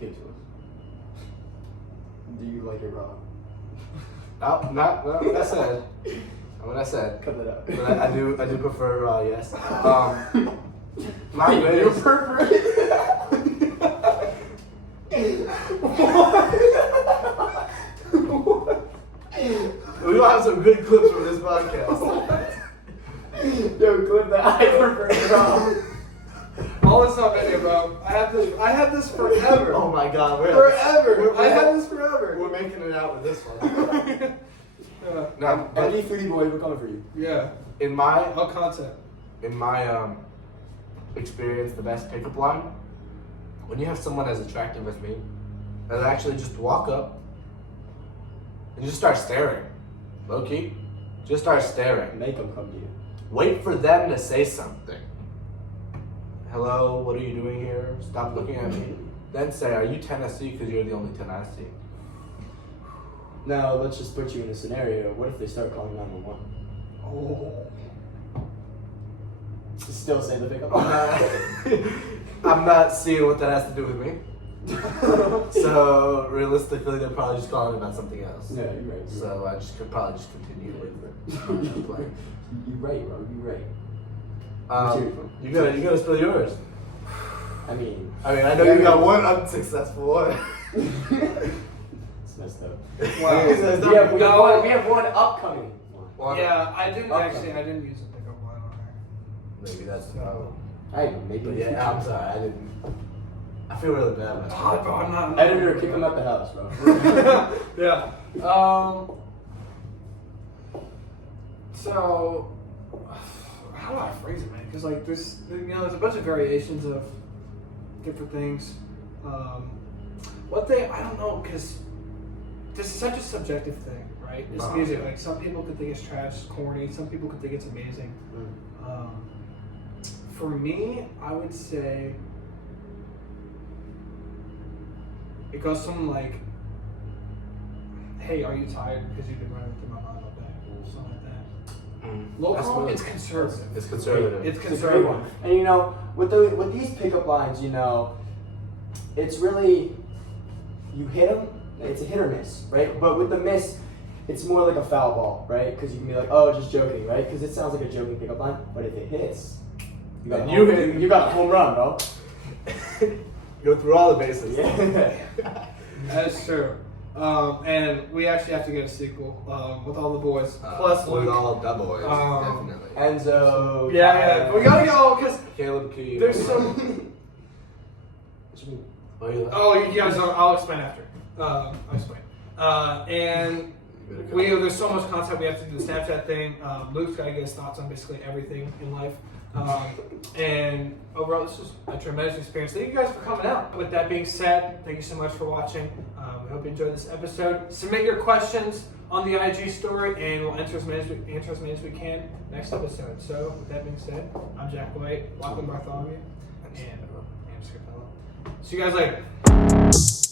Give it to us. Do you like it raw? Oh, not what I said. Not what I said. Cut that out. But I do prefer raw. Yes. My You greatest. prefer We will have some good clips from this podcast. Yo, clip that. I prefer it raw. All this on video, bro. I have this forever. Oh my God, Forever. I have this forever. We're making it out with this one. No, but Any foodie boy, we're coming for you. Yeah. in my All content. experience, the best pickup line, when you have someone as attractive as me, that actually just walk up and just start staring, low key, just start staring. Make them come to you. Wait for them to say something. Hello, what are you doing here? Stop looking at me. Then say, are you Tennessee? Because you're the only 10 I see. Now, let's just put you in a scenario. What if they start calling 911? Oh. Still say the pickup I'm line. not, I'm not seeing what that has to do with me. So realistically, they're probably just calling about something else. Yeah, you're right. So I just could probably just continue with it. You're right, bro. You're right. You gotta spill yours. I mean, I know you got one unsuccessful one. it's messed up. Wow. We have one upcoming one. Yeah, I didn't Okay. use a pickup line on her. Maybe that's the problem. I maybe. But yeah, I'm sorry, I didn't. I feel really bad about Oh, bro, I'm not. Editor, kick him out the house, bro. Yeah. So, how do I phrase it, man? Because like there's a bunch of variations of different things. I don't know, because this is such a subjective thing, right? It's music. Like some people could think it's trash, it's corny. Some people could think it's amazing. For me, I would say it goes something like, "Hey, are you tired? Because you've been running through my mind all day." Something like that. Local, it's conservative. It's conservative. It's It's a great conservative. one. And you know, with these pickup lines, you know, it's really, you hit them, it's a hit or miss, right? But with the miss, it's more like a foul ball, right? Because you can be like, oh, just joking, right? Because it sounds like a joking pickup line, but if it hits, you got a home run, bro. Go through all the bases. Yeah. That is true. And we actually have to get a sequel with all the boys. Plus with Luke. all the boys, definitely. Enzo. Yeah. We gotta go because Caleb Key. there's some. Oh, you guys don't. I'll explain after. I'll explain. And there's so much content we have to do the Snapchat thing. Luke's got to get his thoughts on basically everything in life. And overall, this was a tremendous experience. Thank you guys for coming out. With that being said, thank you so much for watching. We hope you enjoyed this episode. Submit your questions on the IG story, and we'll answer as many as we can next episode. So, with that being said, I'm Jack White, Lachlan Bartholomew, and Unscripted. See you guys later.